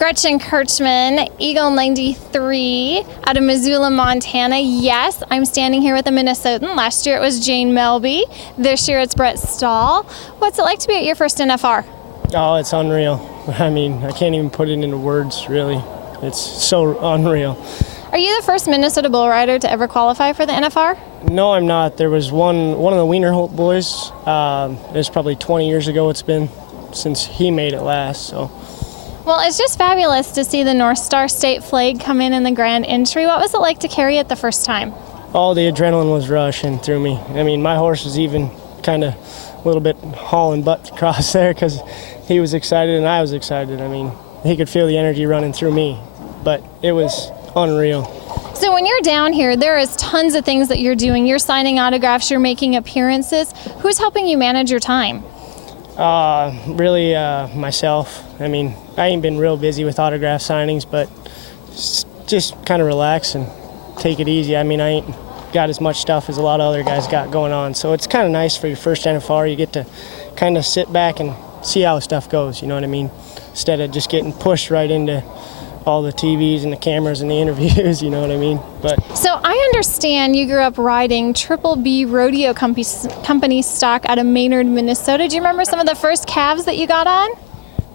Gretchen Kirchmann, Eagle 93 out of Missoula, Montana. Yes, I'm standing here with a Minnesotan. Last year it was Jane Melby. This year it's Brett Stahl. What's it like to be at your first NFR? Oh, it's unreal. I mean, I can't even put it into words, really. It's so unreal. Are you the first Minnesota bull rider to ever qualify for the NFR? No, I'm not. There was one of the Wienerholt boys. It was probably 20 years ago it's been since he made it last, so. Well, it's just fabulous to see the North Star State flag come in the grand entry. What was it like to carry it the first time? All the adrenaline was rushing through me. I mean, my horse was even kind of a little bit hauling butt across there because he was excited and I was excited. I mean, he could feel the energy running through me, but it was unreal. So when you're down here, there is tons of things that you're doing. You're signing autographs, you're making appearances. Who's helping you manage your time? Really myself. I mean, I ain't been real busy with autograph signings, but just kind of relax and take it easy. I mean, I ain't got as much stuff as a lot of other guys got going on, so it's kind of nice for your first NFR. You get to kind of sit back and see how stuff goes, you know what I mean? Instead of just getting pushed right into all the TVs and the cameras and the interviews, you know what I mean? So I understand you grew up riding Triple B rodeo company stock out of Maynard, Minnesota. Do you remember some of the first calves that you got on?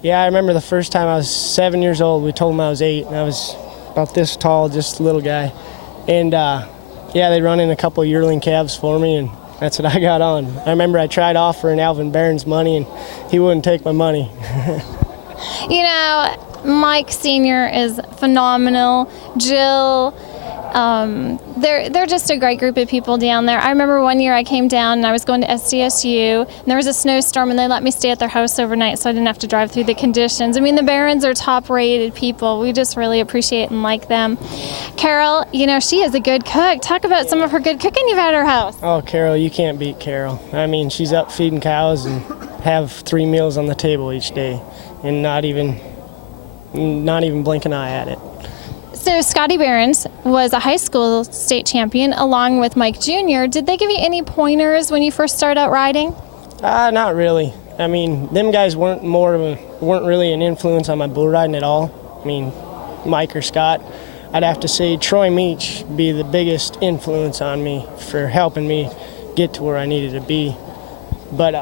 Yeah, I remember the first time I was 7 years old. We told them I was 8, and I was about this tall, just a little guy. And yeah, they run in a couple of yearling calves for me, and that's what I got on. I remember I tried offering Alvin Barron's money, and he wouldn't take my money. You know, Mike Sr. is phenomenal. Jill, they're just a great group of people down there. I remember one year I came down and I was going to SDSU, and there was a snowstorm, and they let me stay at their house overnight so I didn't have to drive through the conditions. I mean, the Barons are top-rated people. We just really appreciate and like them. Carol, you know, she is a good cook. Talk about some of her good cooking you've had at her house. Oh, Carol, you can't beat Carol. I mean, she's up feeding cows and have 3 meals on the table each day and not even blink an eye at it. So Scotty Barons was a high school state champion along with Mike Jr. Did they give you any pointers when you first started out riding? Not really. I mean, them guys weren't really an influence on my bull riding at all. I mean, Mike or Scott. I'd have to say Troy Meach be the biggest influence on me for helping me get to where I needed to be. But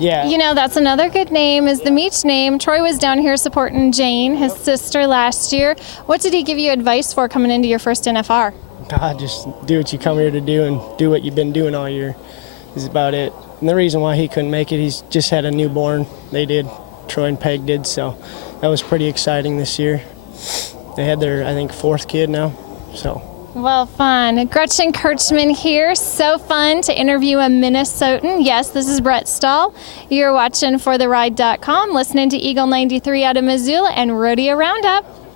yeah. You know, that's another good name is the Meach name. Troy was down here supporting Jane, his sister, last year. What did he give you advice for coming into your first NFR? God, just do what you come here to do and do what you've been doing all year is about it. And the reason why he couldn't make it, he's just had a newborn. They did. Troy and Peg did, so that was pretty exciting this year. They had their, I think, 4th kid now, so. Well, fun. Gretchen Kirchmann here. So fun to interview a Minnesotan. Yes, this is Brett Stahl. You're watching ForTheRide.com, listening to Eagle 93 out of Missoula and Rodeo Roundup.